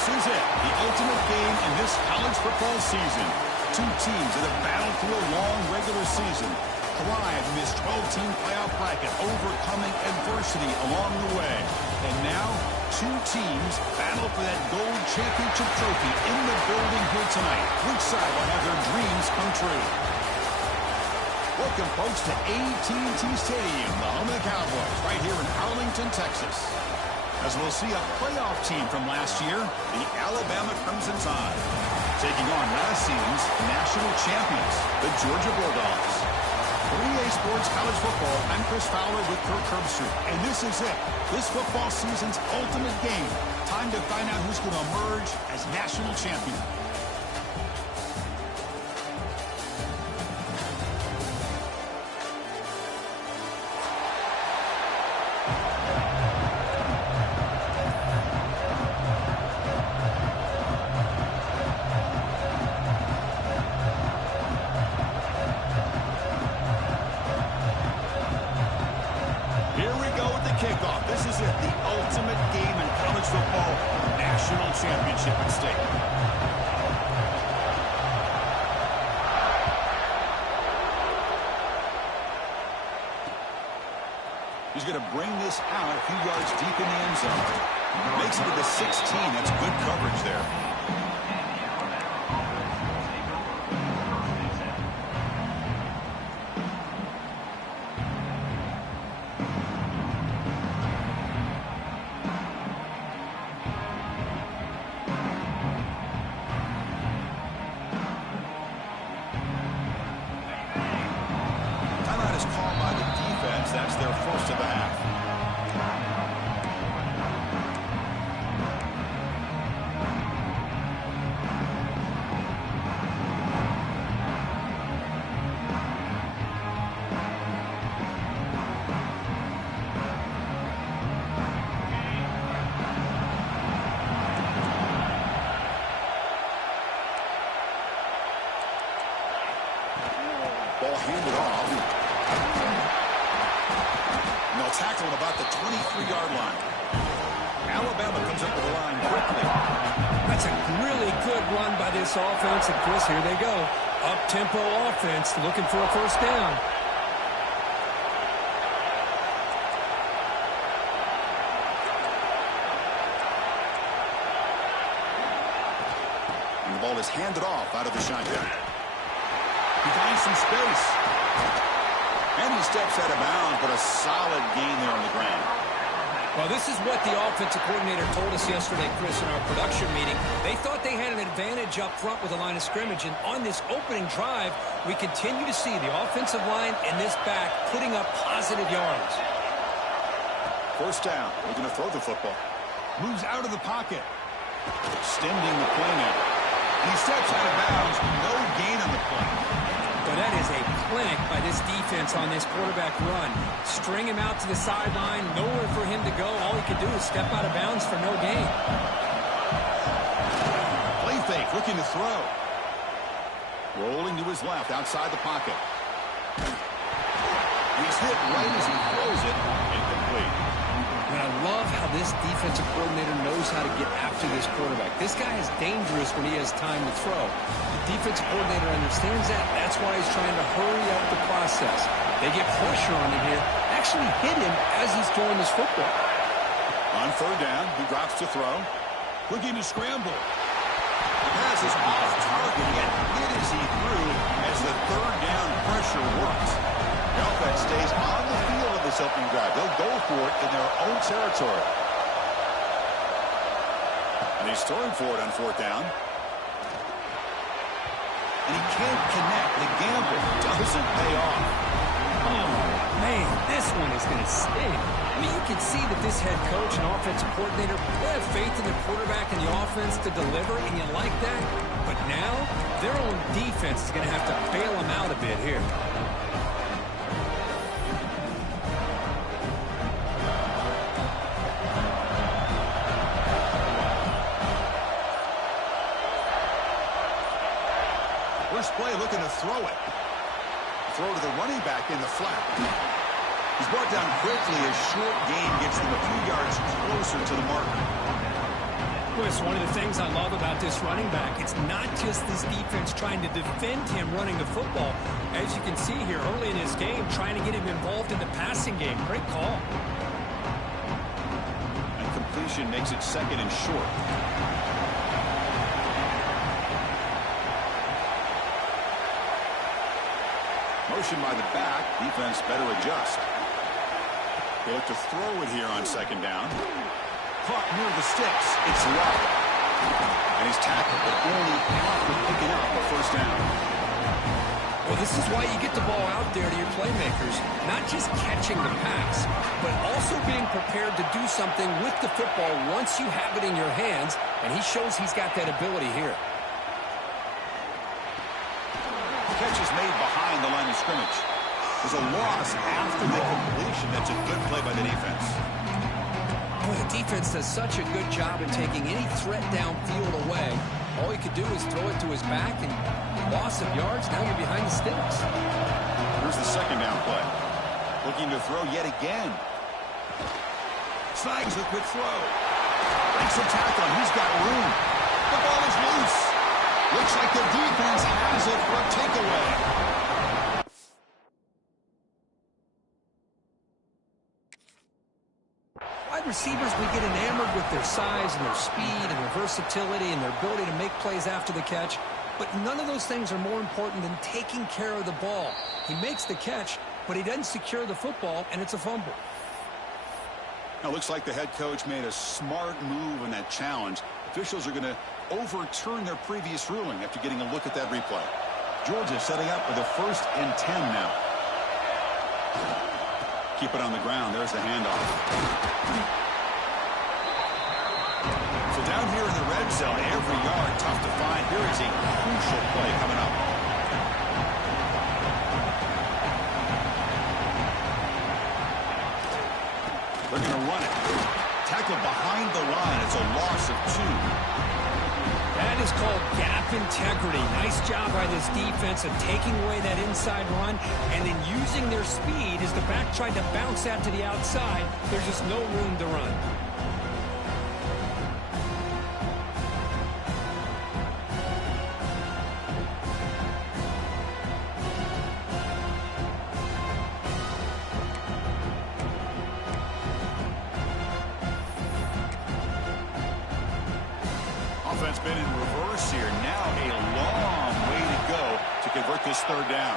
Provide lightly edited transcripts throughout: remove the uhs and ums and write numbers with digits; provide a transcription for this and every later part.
This is it, the ultimate game in this college football season. Two teams that have battled through a long regular season, thrived in this 12-team playoff bracket, overcoming adversity along the way. And now, two teams battle for that gold championship trophy in the building here tonight. Which side will have their dreams come true? Welcome, folks, to AT&T Stadium, the home of the Cowboys, right here in Arlington, Texas. As we'll see a playoff team from last year, the Alabama Crimson Tide, taking on last season's national champions, the Georgia Bulldogs. For EA Sports College Football, I'm Chris Fowler with Kirk Herbstreit, and this is it, this football season's ultimate game. Time to find out who's going to emerge as national champion. Kickoff. This is it, the ultimate game in college football, national championship at stake. He's going to bring this out a few yards deep in the end zone. Makes it to the 16. That's good coverage there. That's their first of the half. Ball handed off. Tackle at about the 23-yard line. Alabama comes up with the line quickly. That's a really good run by this offense. And Chris, here they go. Up-tempo offense looking for a first down. And the ball is handed off out of the shotgun. He finds some space. And he steps out of bounds, but a solid gain there on the ground. Well, this is what the offensive coordinator told us yesterday, Chris, in our production meeting. They thought they had an advantage up front with the line of scrimmage, and on this opening drive, we continue to see the offensive line and this back putting up positive yards. First down. We're going to throw the football. Moves out of the pocket. Extending the play now. And he steps out of bounds. No gain on the play. But that is a clinic by this defense on this quarterback run. String him out to the sideline, nowhere for him to go. All he could do is step out of bounds for no gain. Play fake, looking to throw. Rolling to his left, outside the pocket. He's hit right as he throws it. Incomplete. And I love how this defensive coordinator knows how to get after this quarterback. This guy is dangerous when he has time to throw. The defensive coordinator understands that. That's why he's trying to hurry up the process. They get pressure on him here. Actually hit him as he's throwing this football. On third down, he drops to throw. Looking to scramble. The pass is off target, yet hit as he threw as the third down pressure works. The offense stays on the field of this opening drive. They'll go for it in their own territory. And he's throwing for it on fourth down. And he can't connect. The gamble doesn't pay off. Oh, man, this one is going to sting. I mean, you can see that this head coach and offensive coordinator, they have faith in the quarterback and the offense to deliver, and you like that. But now, their own defense is going to have to bail them out a bit here. First play looking to throw it. Throw to the running back in the flat. He's brought down quickly as short gain gets them a few yards closer to the marker. Well, it's one of the things I love about this running back. It's not just this defense trying to defend him running the football. As you can see here early in his game, trying to get him involved in the passing game. Great call. And completion makes it 2nd and short. Motion by the back. Defense better adjust. They look to throw it here on 2nd down. Caught near the sticks. It's low. And he's tackled, but only after picking up a 1st down. Well, this is why you get the ball out there to your playmakers. Not just catching the pass, but also being prepared to do something with the football once you have it in your hands. And he shows he's got that ability here. Catch is made behind the line of scrimmage. There's a loss after the completion. That's a good play by the defense. Boy, the defense does such a good job of taking any threat downfield away. All he could do is throw it to his back, and loss of yards, now you're behind the sticks. Here's the 2nd down play. Looking to throw yet again. Snags the quick throw. Breaks a tackle, and he's got room. The ball is loose. Looks like the defense has it for a takeaway. Wide receivers, we get enamored with their size and their speed and their versatility and their ability to make plays after the catch. But none of those things are more important than taking care of the ball. He makes the catch, but he doesn't secure the football, and it's a fumble. Now, looks like the head coach made a smart move in that challenge. Officials are going to overturn their previous ruling after getting a look at that replay. Georgia setting up with a 1st and 10 now. Keep it on the ground. There's the handoff. So down here in the red zone, every yard tough to find. Here is a crucial play coming up. They're going to run it. Tackled behind the line. It's a loss of 2. That is called gap integrity. Nice job by this defense of taking away that inside run and then using their speed as the back tried to bounce out to the outside. There's just no room to run. Offense been in reverse here. Now a long way to go to convert this 3rd down.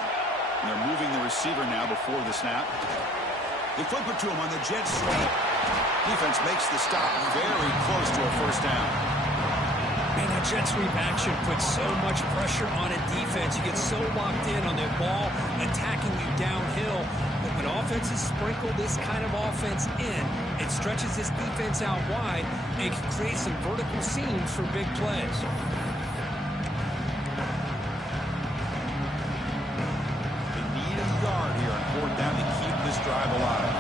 And they're moving the receiver now before the snap. They flip it to him on the jet sweep. Defense makes the stop very close to a 1st down. Man, that jet sweep action puts so much pressure on a defense. You get so locked in on their ball attacking you downhill. But when offenses sprinkle this kind of offense in, it stretches this defense out wide and can create some vertical seams for big plays. They need a yard here on 4th down to keep this drive alive.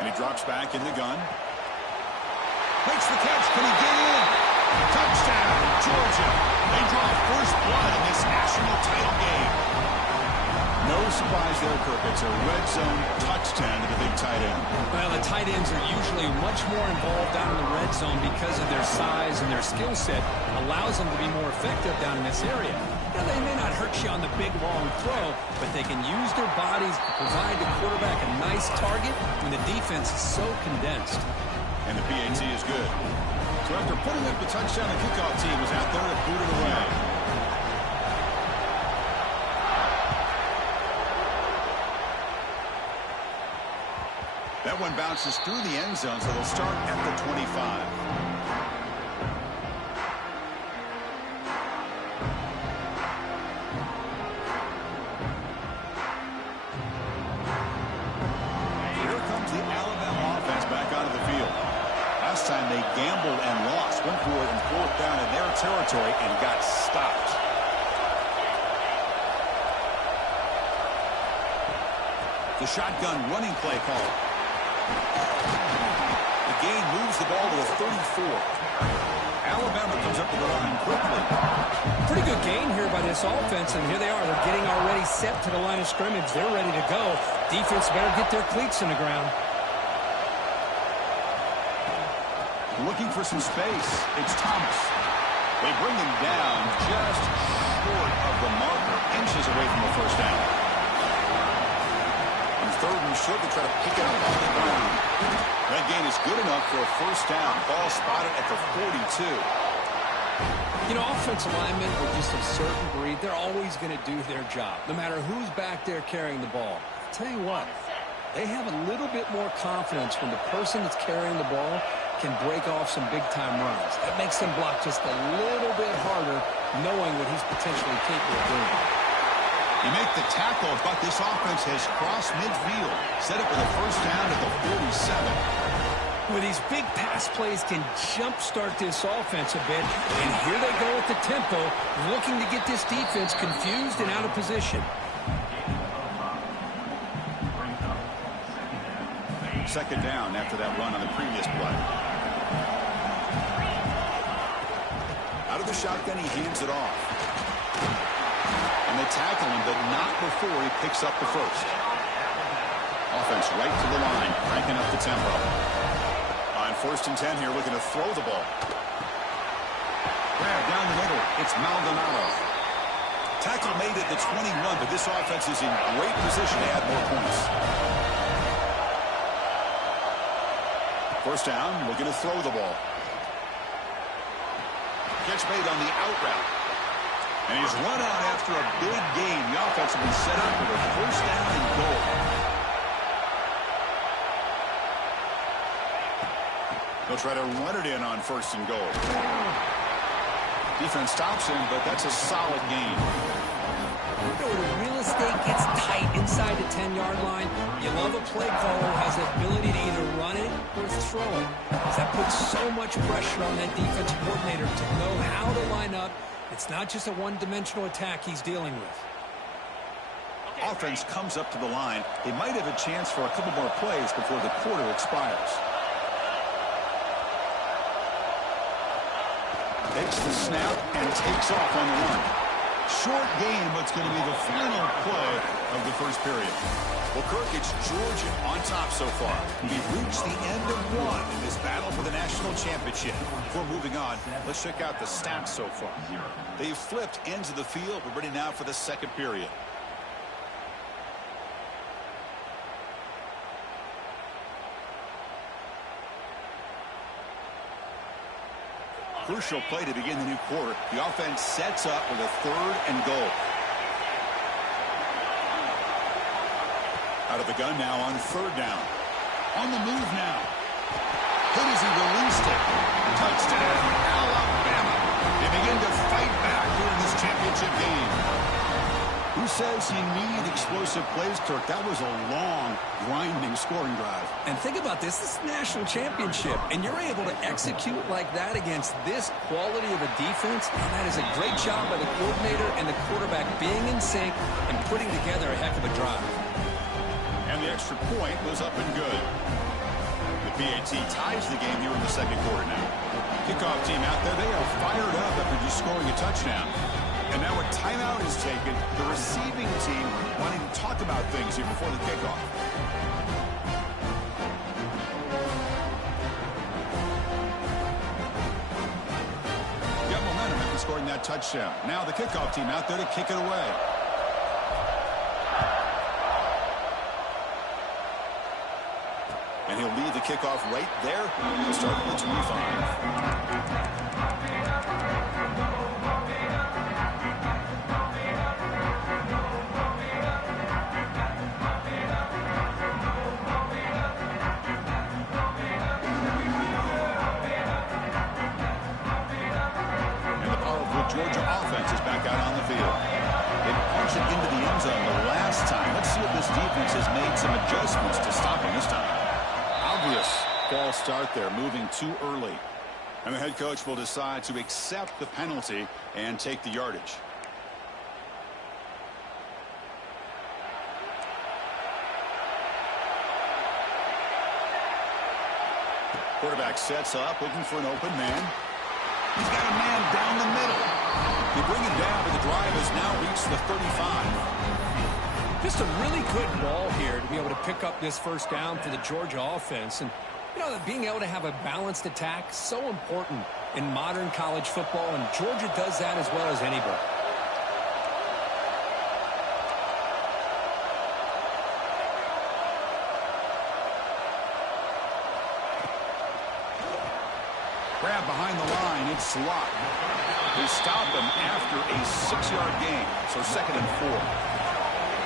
And he drops back in the gun. Makes the catch. Can he get in? Touchdown, Georgia. They draw first blood in this national title game. No surprise there, Kirk. It's a red zone touchdown to the big tight end. Well, the tight ends are usually much more involved down in the red zone because of their size and their skill set. Allows them to be more effective down in this area. Now, they may not hurt you on the big, long throw, but they can use their bodies to provide the quarterback a nice target when the defense is so condensed. And the PAT is good. So after putting up the touchdown, the kickoff team was out there to boot it away. That one bounces through the end zone, so they'll start at the 25. Time they gambled and lost, went for it in 4th down in their territory and got stopped. The shotgun running play call. The gain moves the ball to the 34. Alabama comes up to the line quickly. Pretty good gain here by this offense, and here they are. They're getting already set to the line of scrimmage. They're ready to go. Defense better get their cleats in the ground. Looking for some space. It's Thomas. They bring him down just short of the marker, inches away from the first down. On third and short, they try to pick it up on the ground. That gain is good enough for a first down. Ball spotted at the 42. You know, offensive linemen are just a certain breed. They're always going to do their job, no matter who's back there carrying the ball. I'll tell you what, they have a little bit more confidence when the person that's carrying the ball can break off some big-time runs. That makes them block just a little bit harder, knowing what he's potentially capable of doing. You make the tackle, but this offense has crossed midfield. Set up with a first down at the 47. With these big pass plays can jumpstart this offense a bit. And here they go at the tempo, looking to get this defense confused and out of position. Second down after that run on the previous play. Out of the shotgun, he hands it off. And they tackle him, but not before he picks up the first. Offense right to the line, cranking up the tempo. On first and 10 here, looking to throw the ball. Grab down the middle. It's Maldonado. Tackle made at the 21, but this offense is in great position to add more points. First down, looking to throw the ball. Catch made on the out route. And he's run out after a big gain. The offense will be set up with a first down and goal. They'll try to run it in on first and goal. Defense stops him, but that's a solid gain. You know, the real estate gets tight inside the 10-yard line. You love a play caller who has the ability to either run it or throw it. That puts so much pressure on that defensive coordinator to know how to line up. It's not just a one-dimensional attack he's dealing with. Offense comes up to the line. They might have a chance for a couple more plays before the quarter expires. Takes the snap and takes off on the run. Short game, but it's going to be the final play of the first period. Well, Kirk, it's Georgia on top so far. We've reached the end of one in this battle for the national championship. Before moving on, let's check out the stats so far. They've flipped ends of the field. We're ready now for the second period. Crucial play to begin the new quarter. The offense sets up with a third and goal. Out of the gun now on third down. On the move now. Hit as he released it. Touchdown, Alabama. They begin to fight back here in this championship game. Who says you need explosive plays, Kirk? That was a long, grinding scoring drive. And think about this. This is a national championship, and you're able to execute like that against this quality of a defense. And that is a great job by the coordinator and the quarterback being in sync and putting together a heck of a drive. And the extra point was up and good. The PAT ties the game here in the second quarter now. Kickoff team out there, they are fired up after just scoring a touchdown. And now a timeout is taken. The receiving team wanting to talk about things here before the kickoff. Got momentum after scoring that touchdown. Now the kickoff team out there to kick it away. And he'll lead the kickoff right there to start at the 25. Georgia offense is back out on the field. They punched it into the end zone the last time. Let's see if this defense has made some adjustments to stop him this time. Obvious false start there, moving too early. And the head coach will decide to accept the penalty and take the yardage. Quarterback sets up, looking for an open man. He's got a man down the middle. They bring him down, but the drive has now reached the 35. Just a really good ball here to be able to pick up this first down for the Georgia offense. And, you know, being able to have a balanced attack, so important in modern college football, and Georgia does that as well as anybody. Grab behind the line, it's locked. They stop him after a 6-yard gain, so 2nd and 4.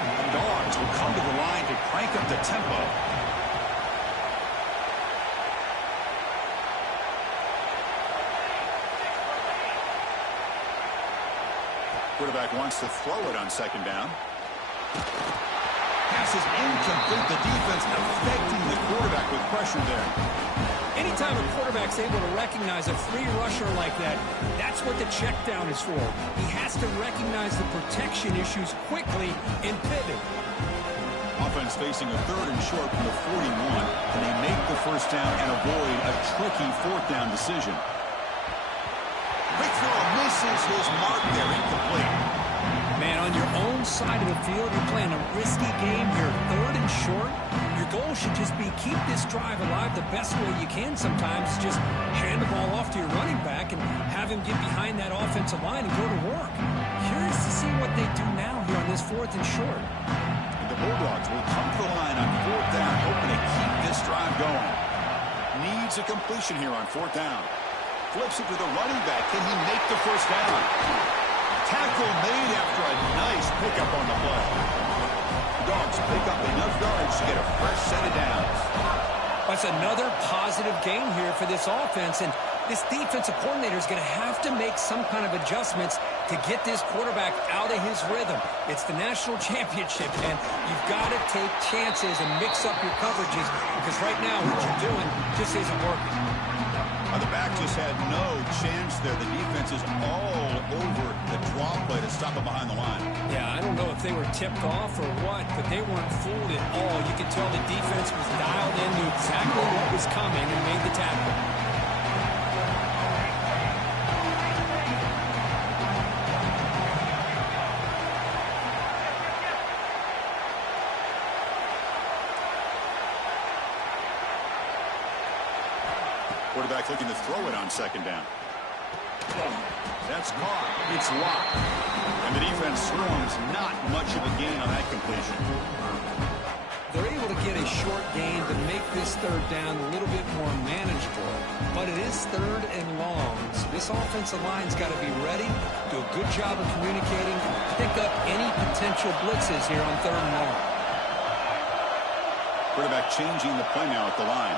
The Dogs will come to the line to crank up the tempo. Quarterback wants to throw it on 2nd down. Pass is incomplete. The defense affecting the quarterback with pressure there. Anytime a quarterback's able to recognize a free rusher like that, that's what the check down is for. He has to recognize the protection issues quickly and pivot. Offense facing a 3rd and short from the 41. Can they make the first down and avoid a tricky 4th down decision? Quick throw misses his mark there, incomplete. Man, on your own side of the field, you're playing a risky game here, 3rd and short. Your goal should just be keep this drive alive the best way you can sometimes. Just hand the ball off to your running back and have him get behind that offensive line and go to work. Curious to see what they do now here on this 4th and short. And the Bulldogs will come to the line on 4th down, hoping to keep this drive going. Needs a completion here on 4th down. Flips it to the running back. Can he make the first down? Tackle made after a nice pickup on the play. Dogs pick up enough yards to get a fresh set of downs. That's another positive gain here for this offense, and this defensive coordinator is going to have to make some kind of adjustments to get this quarterback out of his rhythm. It's the national championship, and you've got to take chances and mix up your coverages, because right now what you're doing just isn't working. The back just had no chance there. The defense is all over the draw play to stop him behind the line. Yeah, I don't know if they were tipped off or what, but they weren't fooled at all. You could tell the defense was dialed into exactly what was coming and made the tackle. Quarterback looking to throw it on 2nd down. That's caught. It's locked. And the defense swarms. Not much of a gain on that completion. They're able to get a short gain to make this 3rd down a little bit more manageable. But it is 3rd and long. So this offensive line's got to be ready, do a good job of communicating, pick up any potential blitzes here on 3rd and long. Quarterback changing the play now at the line.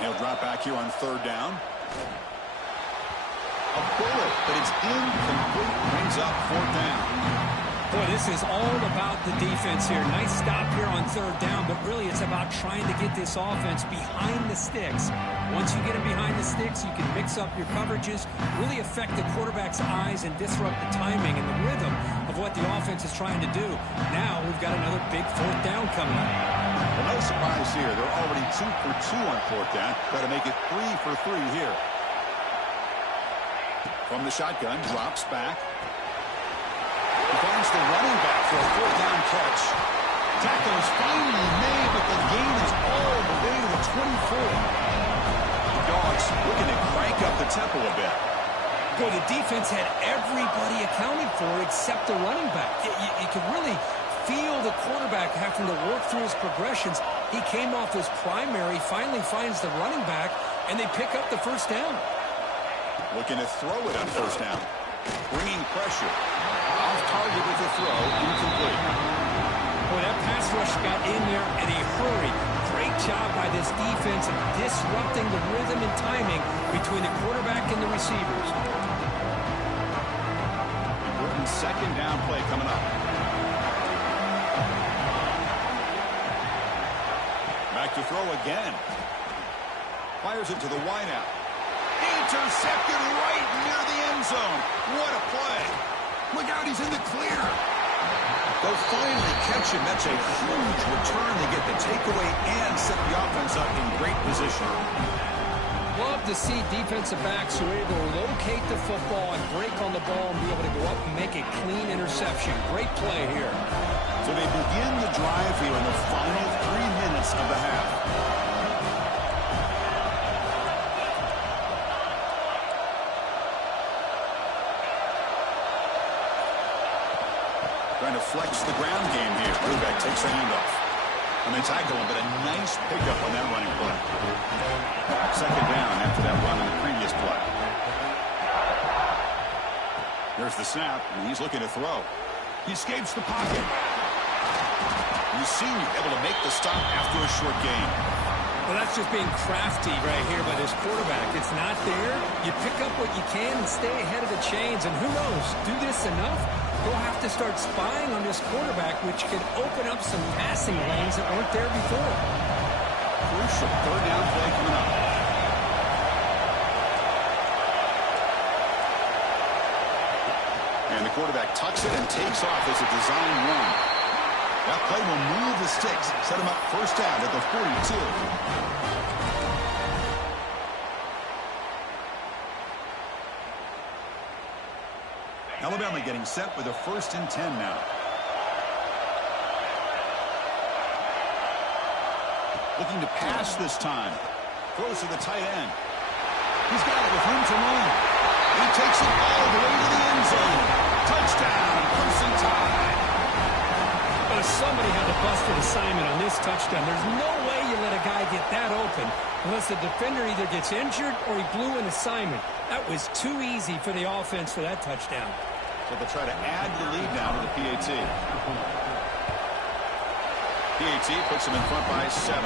He'll drop back here on 3rd down. A bullet, but it's incomplete. Brings up 4th down. Boy, this is all about the defense here. Nice stop here on 3rd down, but really it's about trying to get this offense behind the sticks. Once you get them behind the sticks, you can mix up your coverages, really affect the quarterback's eyes and disrupt the timing and the rhythm of what the offense is trying to do. Now we've got another big 4th down coming up. Well, no surprise here. They're already 2 for 2 on 4th down. Got to make it 3 for 3 here. From the shotgun, drops back. He finds the running back for a 4th down catch. Tackle is finally made, but the gain is all the way to the 24. The Dogs looking to crank up the tempo a bit. Boy, the defense had everybody accounted for except the running back. You could really feel the quarterback having to work through his progressions. He came off his primary, finally finds the running back, and they pick up the first down. Looking to throw it on 1st down. Bringing pressure. Off target with the throw, incomplete. Boy, that pass rush got in there in a hurry. Great job by this defense of disrupting the rhythm and timing between the quarterback and the receivers. Important 2nd down play coming up. Back to throw again. Fires it to the wideout. Intercepted right near the end zone. What a play. Look out, he's in the clear. They'll finally catch him. That's a huge return. They get the takeaway and set the offense up in great position. Love to see defensive backs who are able to locate the football and break on the ball and be able to go up and make a clean interception. Great play here. So they begin the drive here in the final 3 minutes of the half. Trying to flex the ground game here. Quarterback takes the handoff. And they tackle him, but a nice pickup on that running play. Second down after that run on the previous play. There's the snap, and he's looking to throw. He escapes the pocket. The senior able to make the stop after a short gain. Well, that's just being crafty right here by this quarterback. It's not there. You pick up what you can and stay ahead of the chains. And who knows, do this enough, we'll have to start spying on this quarterback, which could open up some passing lanes that weren't there before. Crucial third down play coming up. And the quarterback tucks it and takes off as a design run. That play will move the sticks, set him up first down at the 42. Alabama getting set with a 1st and 10 now. Looking to pass this time. Throws to the tight end. He's got it with room to run. He takes it all the way to the end zone. Touchdown, Crimson Tide. Somebody had a busted assignment on this touchdown. There's no way you let a guy get that open unless the defender either gets injured or he blew an assignment. That was too easy for the offense for that touchdown. So they'll try to add the lead now to the PAT. PAT puts them in front by 7.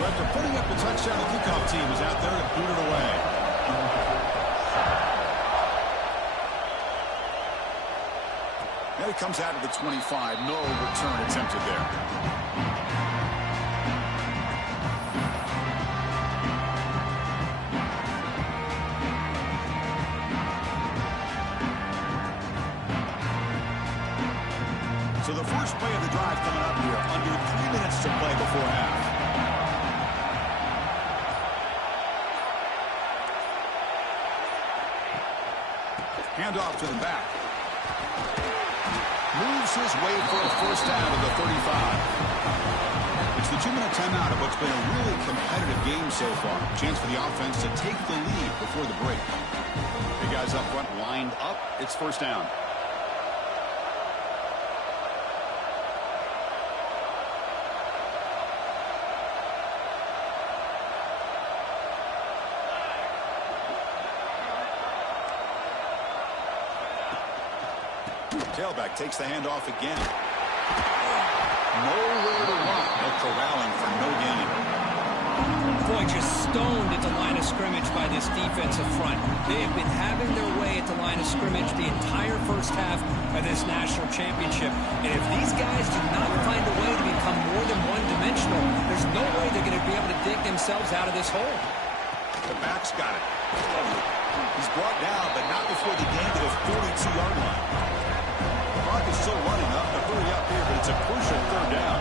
So after putting up the touchdown, the kickoff team is out there to boot it away. Now he comes out of the 25. No return attempted there. So the first play of the drive coming up here. Under 3 minutes to play before half. Handoff to the back. Moves his way for a first down to the 35. It's the 2-minute timeout of what's been a really competitive game so far. Chance for the offense to take the lead before the break. The guys up front lined up. It's first down. Tailback takes the handoff again. Nowhere to run. No corralling for no gain. Boy, just stoned at the line of scrimmage by this defensive front. They have been having their way at the line of scrimmage the entire first half of this national championship. And if these guys do not find a way to become more than one-dimensional, there's no way they're going to be able to dig themselves out of this hole. The back's got it. He's brought down, but not before the gain to the 42-yard line. The clock is still running up to hurry up here, but it's a crucial third down.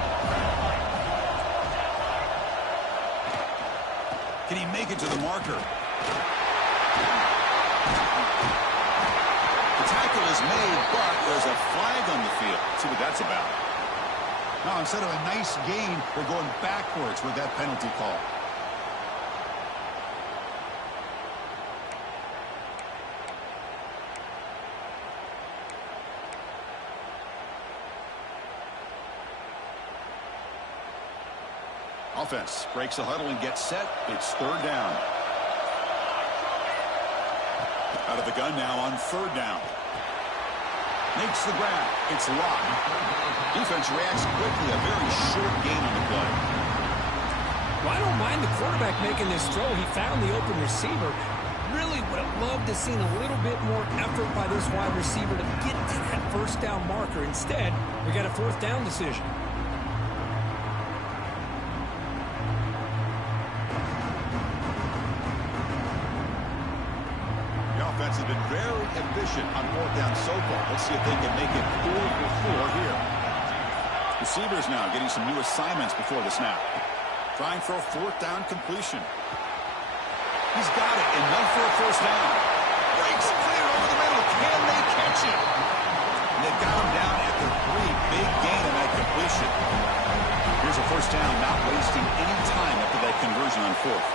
Can he make it to the marker? The tackle is made, but there's a flag on the field. Let's see what that's about. Now, instead of a nice gain, we're going backwards with that penalty call. Offense breaks the huddle and gets set. It's third down. Out of the gun now on third down. Makes the grab. It's locked. Defense reacts quickly. A very short gain on the play. Well, I don't mind the quarterback making this throw. He found the open receiver. Really would have loved to have seen a little bit more effort by this wide receiver to get to that first down marker. Instead, we got a fourth down decision. Has been very efficient on fourth down so far. Let's see if they can make it 4 for 4 here. Receivers now getting some new assignments before the snap. Trying for a fourth down completion. He's got it. Enough for a first down. Breaks clear over the middle. Can they catch it? And they've got him down at the 3. Big gain on that completion. Here's a first down, not wasting any time after that conversion on fourth.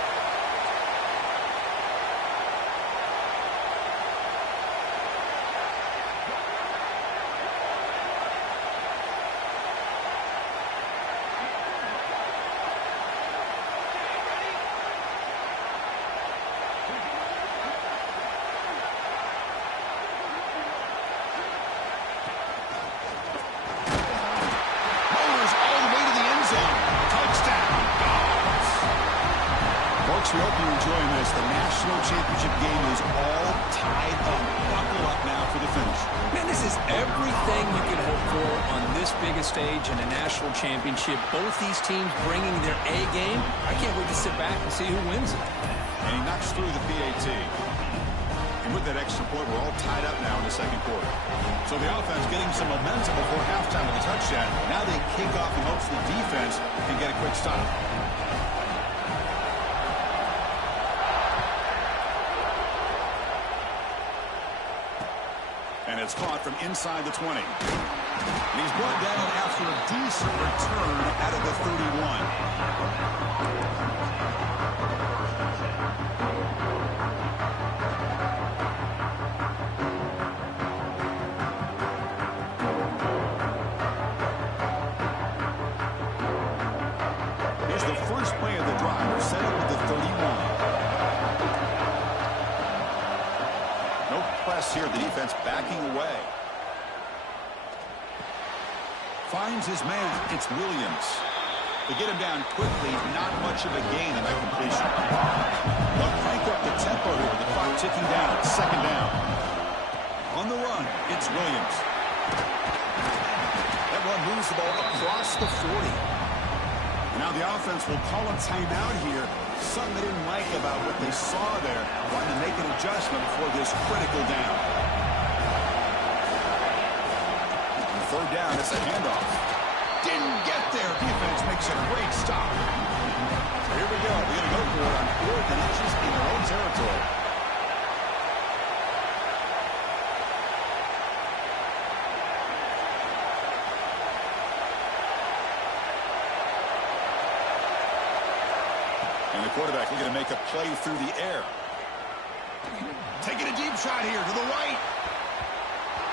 We hope you're enjoying this. The national championship game is all tied up. Buckle up now for the finish. Man, this is everything you can hope for on this biggest stage in a national championship. Both these teams bringing their A game. I can't wait to sit back and see who wins it. And he knocks through the PAT. And with that extra point, we're all tied up now in the second quarter. So the offense getting some momentum before halftime with a touchdown. Now they kick off in hopes the defense can get a quick stop. And it's caught from inside the 20. And he's brought down after a decent return out of the 31. Here's the first play of the drive. We're set up with the 31. Press here, the defense backing away. Finds his man. It's Williams. They get him down quickly. Not much of a gain on that completion. They'll crank up the tempo here. The clock ticking down. Second down. On the run, it's Williams. That run moves the ball across the 40. Now the offense will call a timeout here. Something they didn't like about what they saw there. Wanting to make an adjustment for this critical down. Third down, it's a handoff. Didn't get there. Defense makes a great stop. So here we go. We're going to go for it on 4th and inches in their own territory. And the quarterback looking to make a play through the air. Taking a deep shot here to the right.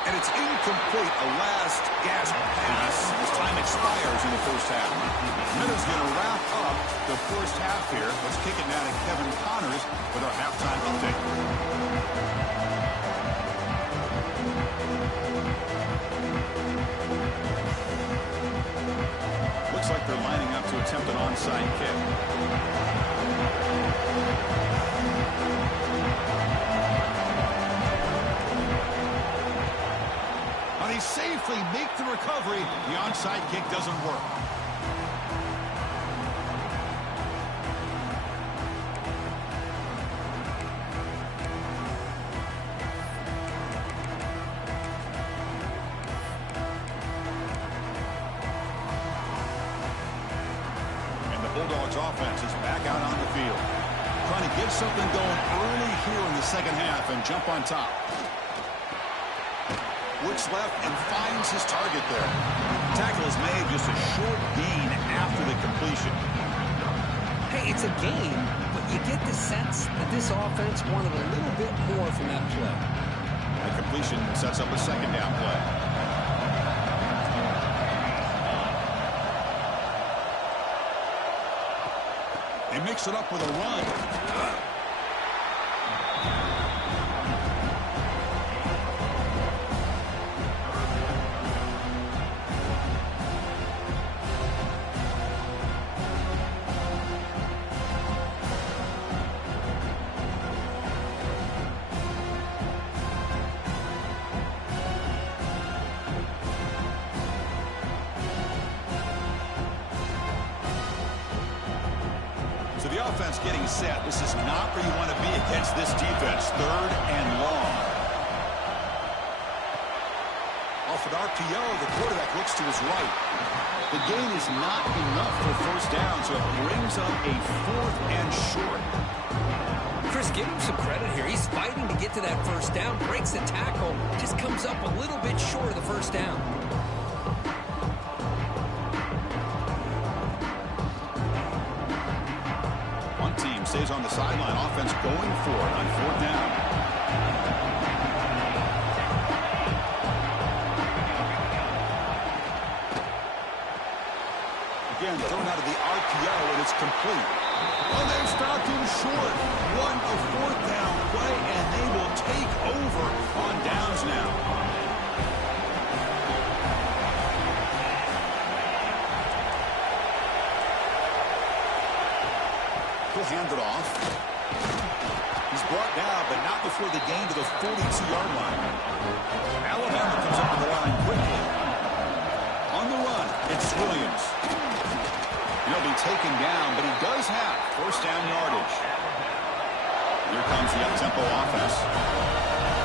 And it's incomplete. A last gasp pass as time expires in the first half. Minutes going to wrap up the first half here. Let's kick it now to Kevin Connors with our halftime update. Looks like they're lining up to attempt an onside kick. They safely make the recovery. The onside kick doesn't work. And the Bulldogs offense is back out on the field. Trying to get something going early here in the second half and jump on top. Looks left and finds his target there. Tackle is made, just a short gain after the completion. Hey, it's a game, but you get the sense that this offense wanted a little bit more from that play. The completion sets up a second down play. They mix it up with a run. So the offense getting set. This is not where you want to be against this defense. 3rd and long. handoff with RPO. The quarterback looks to his right. The gain is not enough for first down, so it brings up a 4th and short. Chris, give him some credit here. He's fighting to get to that first down, breaks the tackle, just comes up a little bit short of the first down. One team stays on the sideline. Offense going for it on 4th down. Again, thrown out of the RPO, and it's complete. Oh, they stopped him short. What a 4th down play, and they will take over on downs now. He'll hand it off. He's brought down, but not before the gain to the 42-yard line. Alabama comes up to the line quickly. On the run, it's Williams. He'll be taken down, but he does have first down yardage. Here comes the up-tempo offense.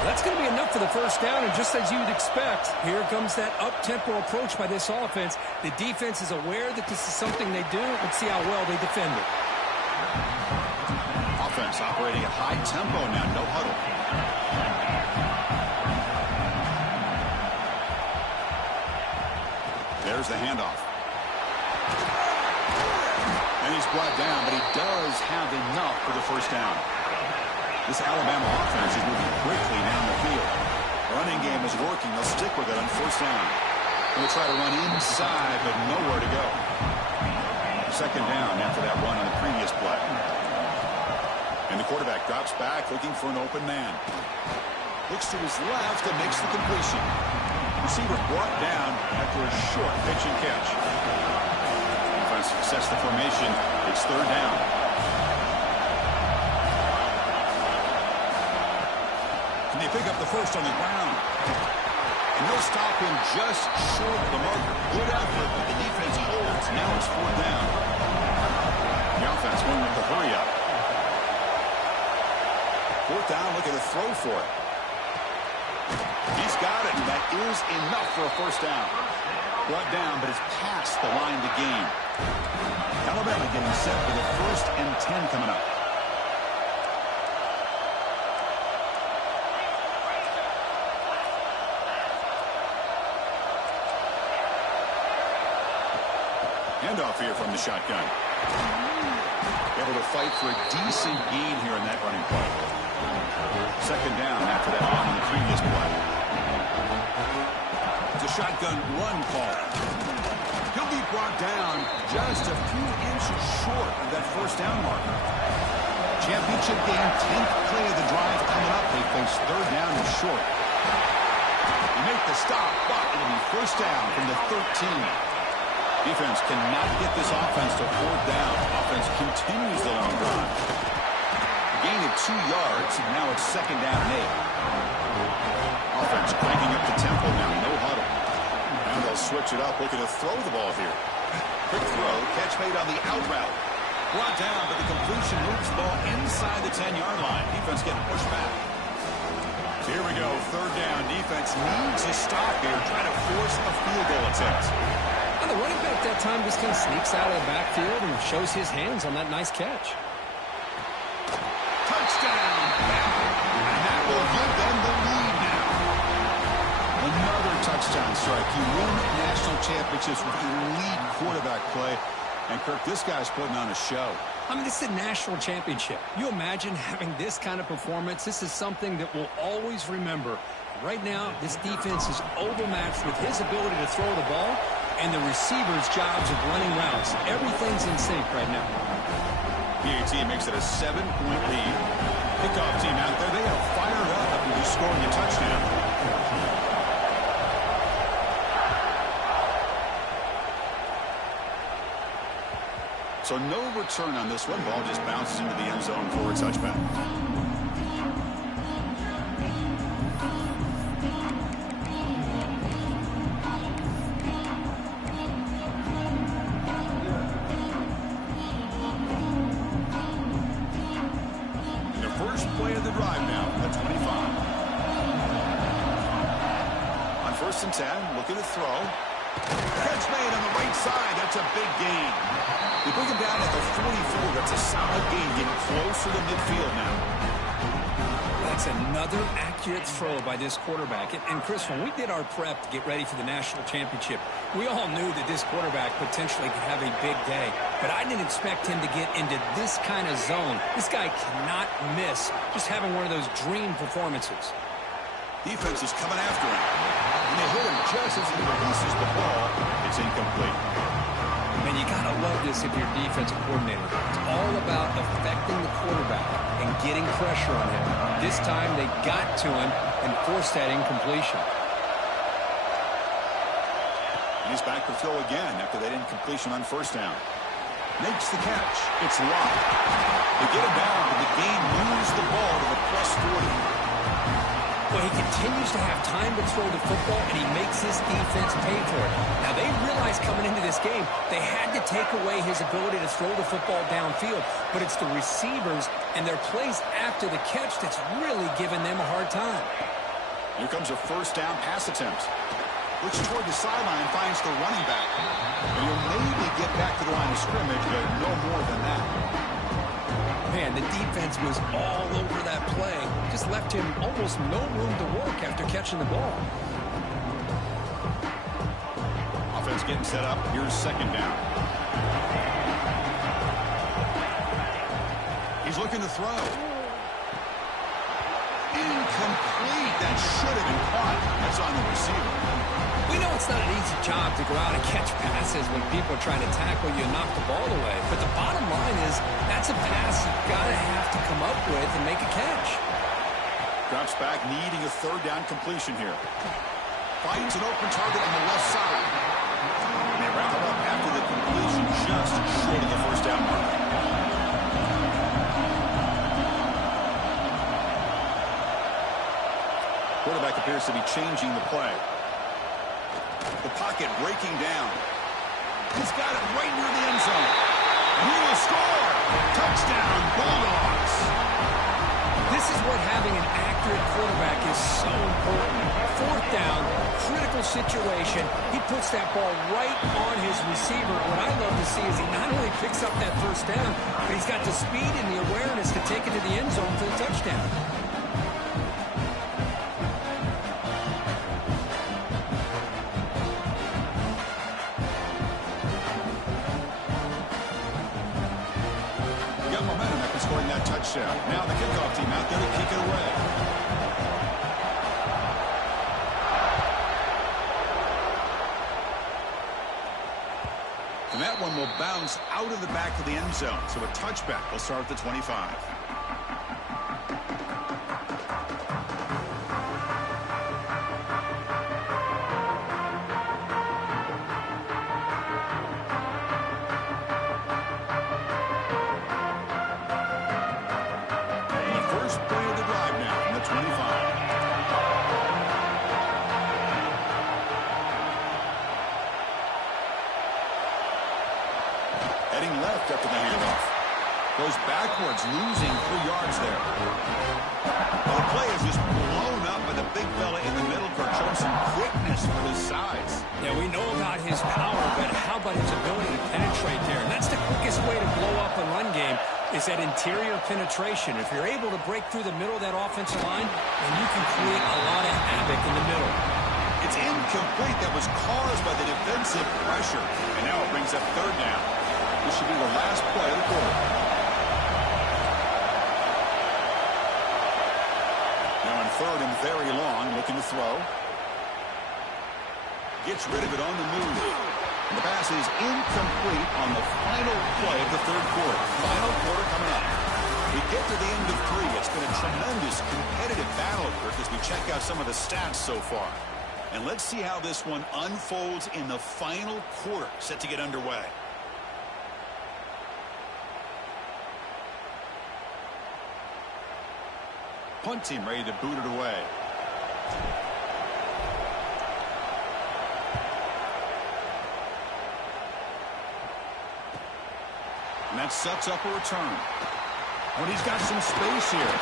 That's going to be enough for the first down, and just as you'd expect, here comes that up-tempo approach by this offense. The defense is aware that this is something they do. Let's see how well they defend it. Offense operating at high tempo now, no huddle. There's the handoff. And he's brought down, but he does have enough for the first down. This Alabama offense is moving quickly down the field. Running game is working. They'll stick with it on first down. They'll try to run inside, but nowhere to go. Second down after that run on the previous play. And the quarterback drops back, looking for an open man. Looks to his left and makes the completion. Receiver brought down after a short pitch and catch. Sets the formation. It's 3rd down. Can they pick up the first on the ground? And they'll stop him just short of the marker. Good effort, but the defense holds. Now it's 4th down. The offense going with the hurry up. 4th down, look at the throw for it. He's got it, and that is enough for a first down. Brought down, but it's past the line to gain. Alabama getting set for the 1st and 10 coming up. Handoff here from the shotgun. Able to fight for a decent gain here in that running play. Second down after that run on the previous play. It's a shotgun run call. He'll be brought down just a few inches short of that first down marker. Championship game, 10th play of the drive coming up. They face 3rd down and short. They make the stop, but it'll be first down from the 13. Defense cannot get this offense to 4th down. Offense continues the long run. Gain of 2 yards, and now it's 2nd down and 8. Offense cranking up the tempo now, no huddle. Now they'll switch it up, looking to throw the ball here. Quick throw, catch made on the out route. Brought down, but the completion moves the ball inside the 10-yard line. Defense getting pushed back. So here we go, 3rd down. Defense needs a stop here, trying to force a field goal attempt. And the running back that time just kind of sneaks out of the backfield and shows his hands on that nice catch. Touchdown! And that will give them the lead now. Another touchdown strike. You win national championships with elite quarterback play. And, Kirk, this guy's putting on a show. I mean, this is a national championship. You imagine having this kind of performance. This is something that we'll always remember. Right now, this defense is overmatched with his ability to throw the ball and the receivers' jobs of running routes. Everything's in sync right now. PAT makes it a 7-point lead. Kickoff team out there, they are fired up after just scoring a touchdown. So no return on this one. Ball just bounces into the end zone for a touchback. First and 10, looking to throw. Catch made on the right side. That's a big gain. They bring him down at the 44. That's a solid gain, getting closer to midfield now. That's another accurate throw by this quarterback. And Chris, when we did our prep to get ready for the national championship, we all knew that this quarterback potentially could have a big day. But I didn't expect him to get into this kind of zone. This guy cannot miss, just having one of those dream performances. Defense is coming after him. And they hit him just as he releases the ball. It's incomplete. Man, you got to love this if you're a defensive coordinator. It's all about affecting the quarterback and getting pressure on him. This time they got to him and forced that incompletion. And he's back to throw again after that incompletion on first down. Makes the catch. It's locked. They get him down, but the game moves the ball to the +40. Well, he continues to have time to throw the football, and he makes his defense pay for it. Now, they realized coming into this game, they had to take away his ability to throw the football downfield, but it's the receivers and their plays after the catch that's really giving them a hard time. Here comes a first down pass attempt. Looks toward the sideline, finds the running back. And he'll maybe get back to the line of scrimmage, but no more than that. Man, the defense was all over that play. Just left him almost no room to work after catching the ball. Offense getting set up. Here's second down. He's looking to throw. Incomplete. That should have been caught. That's on the receiver. We know it's not an easy job to go out and catch passes when people are trying to tackle you and knock the ball away. But the bottom line is that's a pass you've got to have to come up with and make a catch. Drops back, needing a third down completion here. Finds an open target on the left side. And they wrap it up after the completion, just short of the first down mark. Quarterback appears to be changing the play. The pocket breaking down. He's got it right near the end zone. And he will score. Touchdown, Bulldogs. This is what having an accurate quarterback is so important. Fourth down, critical situation. He puts that ball right on his receiver. What I love to see is he not only picks up that first down, but he's got the speed and the awareness to take it to the end zone for the touchdown. Touchdown. Now the kickoff team out there to kick it away. And that one will bounce out of the back of the end zone. So a touchback will start at the 25. Heading left after the handoff. Goes backwards, losing 3 yards there. Well, the play is just blown up by the big fella in the middle for showing some quickness for his size. Yeah, we know about his power, but how about his ability to penetrate there? And that's the quickest way to blow up a run game is that interior penetration. If you're able to break through the middle of that offensive line, then you can create a lot of havoc in the middle. It's incomplete. That was caused by the defensive pressure. And now it brings up third down. This should be the last play of the quarter. Now in third and very long, looking to throw. Gets rid of it on the move. And the pass is incomplete on the final play of the third quarter. Final quarter coming up. We get to the end of 3. It's been a tremendous competitive battle, Kirk, as we check out some of the stats so far. And let's see how this one unfolds in the final quarter, set to get underway. Punt team ready to boot it away. And that sets up a return. When he's got some space here.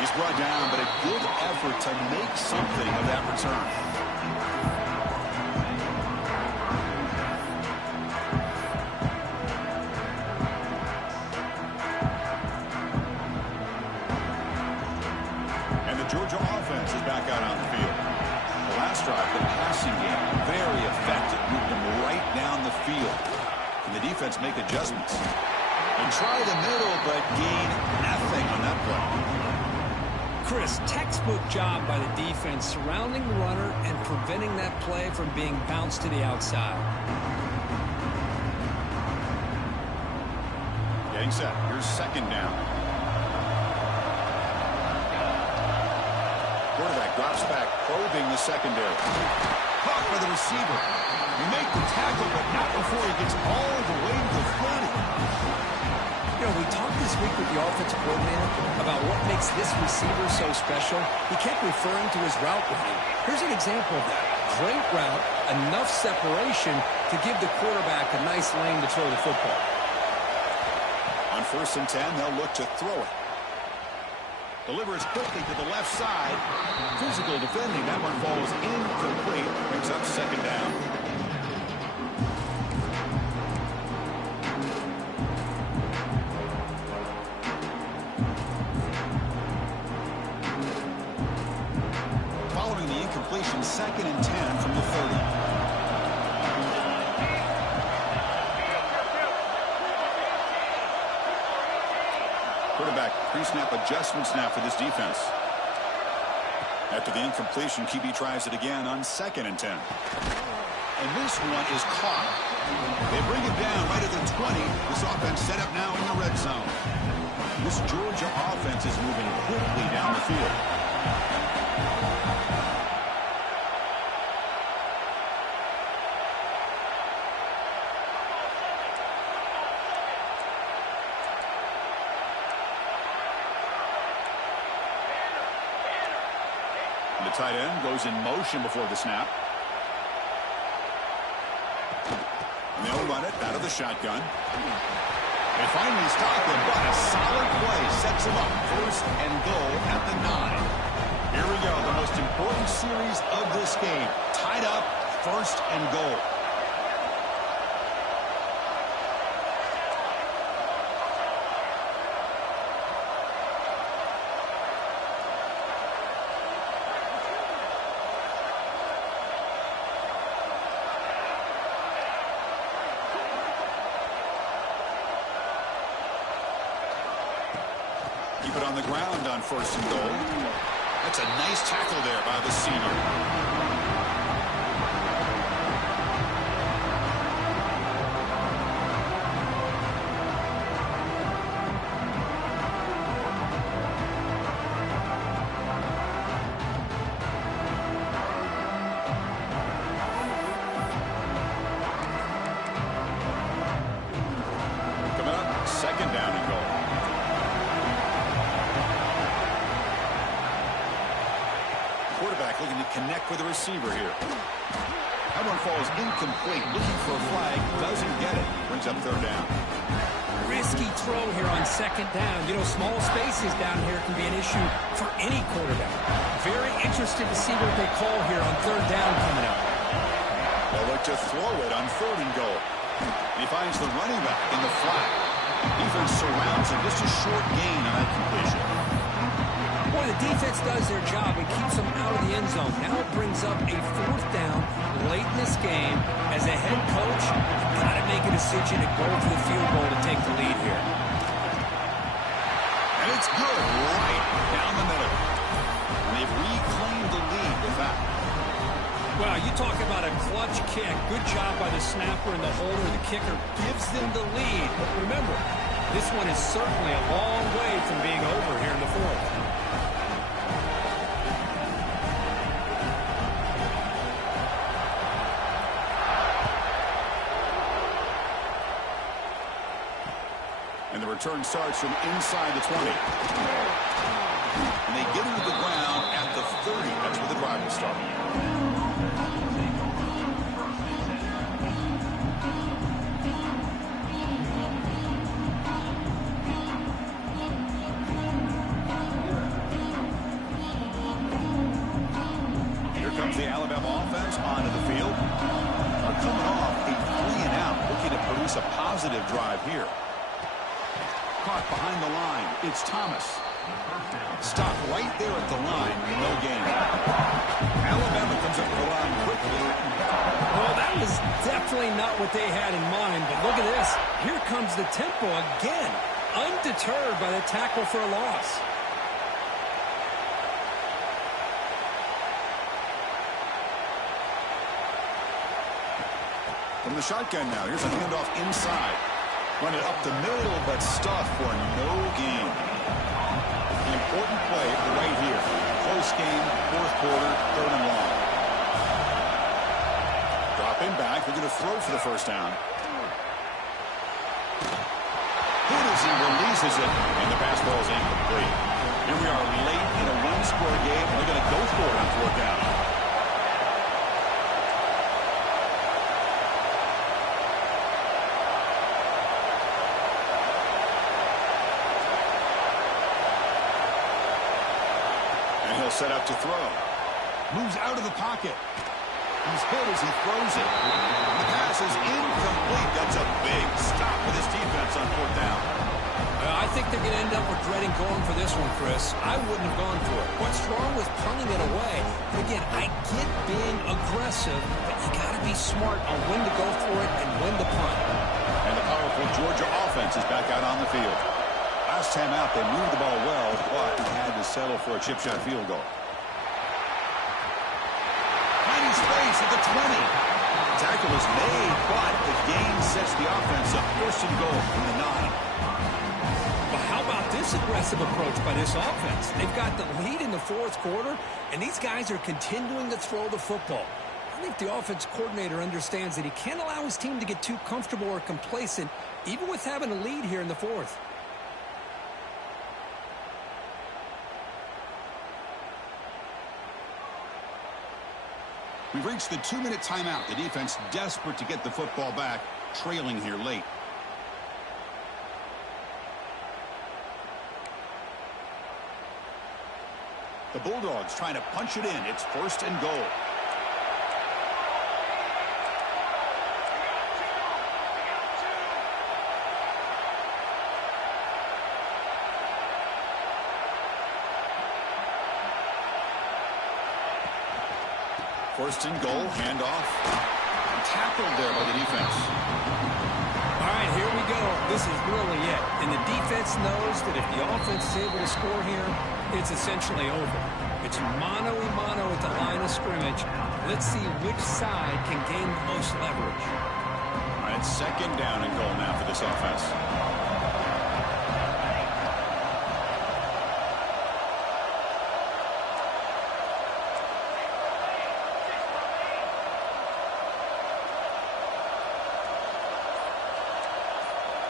He's brought down, but a good effort to make something of that return. down the field. Can the defense make adjustments? And try the middle, but gain nothing on that play. Chris, textbook job by the defense surrounding the runner and preventing that play from being bounced to the outside. Getting set. Here's second down. Quarterback drops back, probing the secondary. Caught by the receiver. You make the tackle, but not before he gets all the way to the 30. You know, we talked this week with the offensive coordinator about what makes this receiver so special. He kept referring to his route running. Here's an example of that. Great route, enough separation to give the quarterback a nice lane to throw the football. On 1st and 10, they'll look to throw it. Delivers quickly to the left side. Physical defending. That one falls incomplete. Brings up second down. Following the incompletion, 2nd and 10 from the 30. Quarterback pre-snap adjustments now for this defense. After the incompletion, QB tries it again on 2nd and 10. And this one is caught. They bring it down right at the 20. This offense set up now in the red zone. This Georgia offense is moving quickly down the field. The tight end goes in motion before the snap. And they'll run it out of the shotgun. They finally stop him, but a solid play sets him up. 1st and goal at the 9. Here we go, the most important series of this game. Tied up, 1st and goal. Keep it on the ground on 1st and goal. That's a nice tackle there by the senior. Coming up, 2nd down and goal. Quarterback looking to connect with the receiver here. That one falls incomplete. Looking for a flag. Doesn't get it. Brings up 3rd down. Risky throw here on 2nd down. You know, small spaces down here can be an issue for any quarterback. Very interested to see what they call here on 3rd down coming up. They'll look to throw it on 3rd and goal. And he finds the running back in the flat. Defense surrounds him. Just a short gain on that completion. Boy, the defense does their job and keeps them out of the end zone. Now it brings up a 4th down late in this game. As a head coach, you've got to make a decision and go for the field goal to take the lead here. And it's good right down the middle. And they've reclaimed the lead with that. Well, you talk about a clutch kick. Good job by the snapper and the holder. The kicker gives them the lead. But remember, this one is certainly a long way from being over here in the 4th. And the return starts from inside the 20. And they get into the ground at the 30. That's where the drive will start. Here comes the Alabama offense onto the field. They're coming off a 3-and-out, looking to produce a positive drive here. Caught behind the line. It's Thomas. Stop right there at the line. No gain. Alabama comes up the line quickly. Well, that was definitely not what they had in mind, but look at this. Here comes the tempo again, undeterred by the tackle for a loss. From the shotgun now, here's a handoff inside. Run it up the middle, but stuffed for no gain. The important play right here. Close game, fourth quarter, third and long. Dropping back, they're going to throw for the first down. As he releases it, and the pass ball is incomplete. Here we are late in a one-score game, and they're going to go for it on fourth down. And he'll set up to throw. Moves out of the pocket. He's hit as he throws it. The pass is incomplete. That's a big stop with his defense on fourth down. I think they're going to end up regretting going for this one, Chris. I wouldn't have gone for it. What's wrong with punting it away? Again, I get being aggressive, but you got to be smart on when to go for it and when to punt. And the powerful Georgia offense is back out on the field. Last time out, they moved the ball well, but had to settle for a chip shot field goal. Finding space at the 20. Tackle is made, but the gain sets the offense up. First and goal from the 9. But how about this aggressive approach by this offense? They've got the lead in the fourth quarter, and these guys are continuing to throw the football. I think the offense coordinator understands that he can't allow his team to get too comfortable or complacent, even with having a lead here in the fourth. We've reached the 2-minute timeout. The defense desperate to get the football back, trailing here late. The Bulldogs trying to punch it in. It's first and goal. First and goal, handoff. Tackled there by the defense. All right, here we go. This is really it. And the defense knows that if the offense is able to score here, it's essentially over. It's mano-a-mano at the line of scrimmage. Let's see which side can gain the most leverage. All right, second down and goal now for this offense.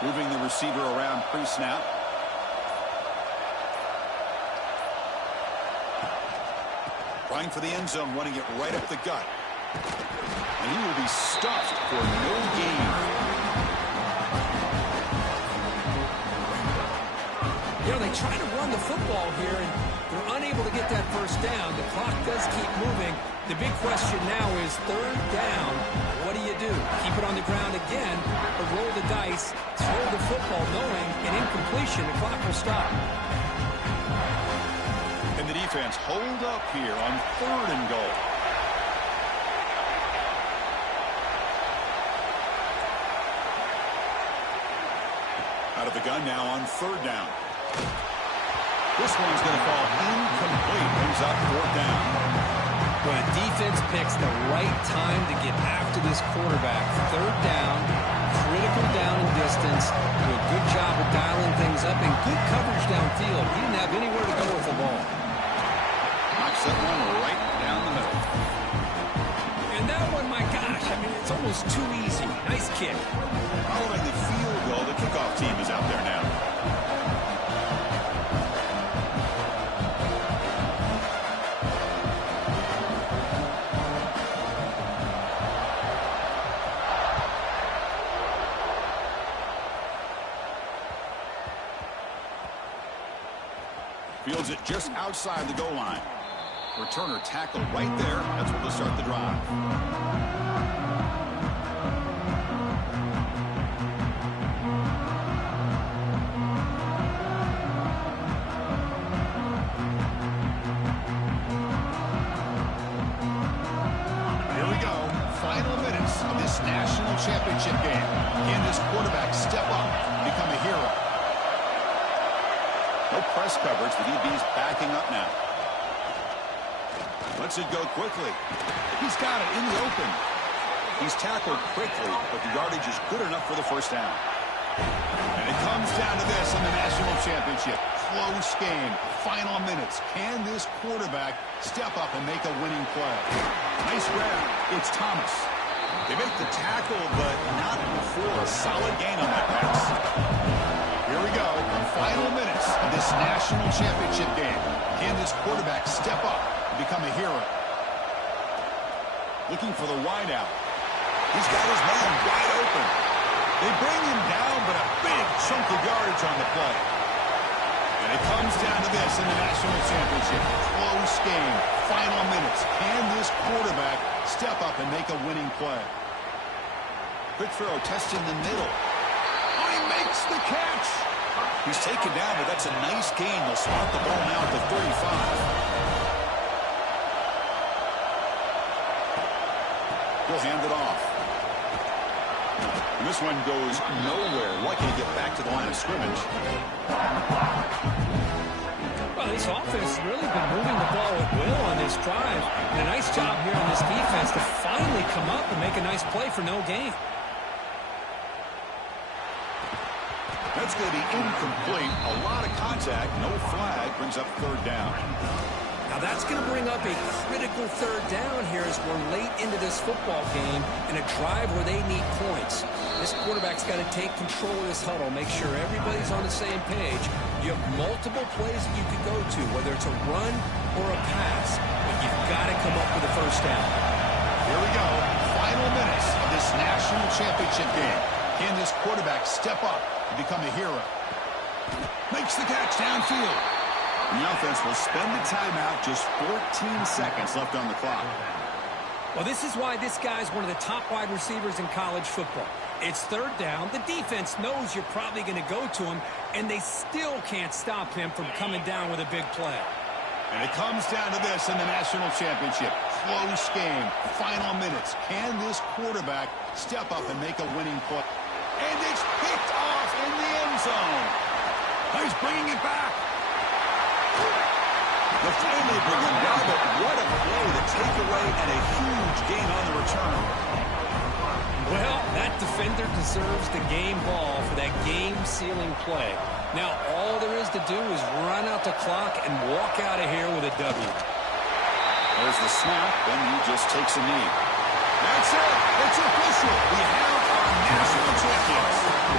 Moving the receiver around pre-snap. Trying for the end zone, running it right up the gut. And he will be stuffed for no gain. You know, they try to run the football here, and they're unable to get that first down. The clock does keep moving. The big question now is third down. What do you do? Keep it on the ground again, or roll the dice, throw the football, knowing an incompletion, the clock will stop. And the defense hold up here on third and goal. Out of the gun now on third down. This one's going to fall incomplete. Brings up fourth down. When a defense picks the right time to get after this quarterback, third down, critical down and distance, do a good job of dialing things up, and good coverage downfield. He didn't have anywhere to go with the ball. Knocks that one right down the middle. And that one, my gosh, I mean, it's almost too easy. Nice kick. Following the field goal, the kickoff team is out there now. Fields it just outside the goal line. Returner tackled right there. That's where they'll start the drive. Here we go. Final minutes of this national championship game. Can this quarterback step up and become a hero? No press coverage. The DB's backing up now. Lets it go quickly. He's got it in the open. He's tackled quickly, but the yardage is good enough for the first down. And it comes down to this in the national championship. Close game. Final minutes. Can this quarterback step up and make a winning play? Nice grab. It's Thomas. They make the tackle, but not before a solid gain on that pass. Here we go. Final minutes of this national championship game. Can this quarterback step up and become a hero? Looking for the wideout. He's got his man wide open. They bring him down, but a big chunk of yardage on the play. And it comes down to this in the national championship. Close game. Final minutes. Can this quarterback step up and make a winning play? Quick throw, testing the middle. Oh, he makes the catch. He's taken down, but that's a nice gain. They'll spot the ball now at the 35. He'll hand it off. And this one goes nowhere. Lucky to get back to the line of scrimmage. Well, this offense has really been moving the ball at will on this drive. And a nice job here on this defense to finally come up and make a nice play for no gain. That's going to be incomplete. A lot of contact. No flag. Brings up third down. Now that's going to bring up a critical third down here as we're late into this football game in a drive where they need points. This quarterback's got to take control of this huddle, make sure everybody's on the same page. You have multiple plays that you could go to, whether it's a run or a pass, but you've got to come up with a first down. Here we go. Final minutes of this national championship game. Can this quarterback step up and become a hero? Makes the catch downfield. And the offense will spend the timeout. Just 14 seconds left on the clock. Well, this is why this guy's one of the top wide receivers in college football. It's third down. The defense knows you're probably going to go to him, and they still can't stop him from coming down with a big play. And it comes down to this in the national championship. Close game. Final minutes. Can this quarterback step up and make a winning play? And it's picked off in the end zone. He's bringing it back. They'll finally bring him down, but what a play, the takeaway, and a huge gain on the return. Well, that defender deserves the game ball for that game-sealing play. Now, all there is to do is run out the clock and walk out of here with a W. There's the snap, and he just takes a knee. That's it. It's official. We have our national champions.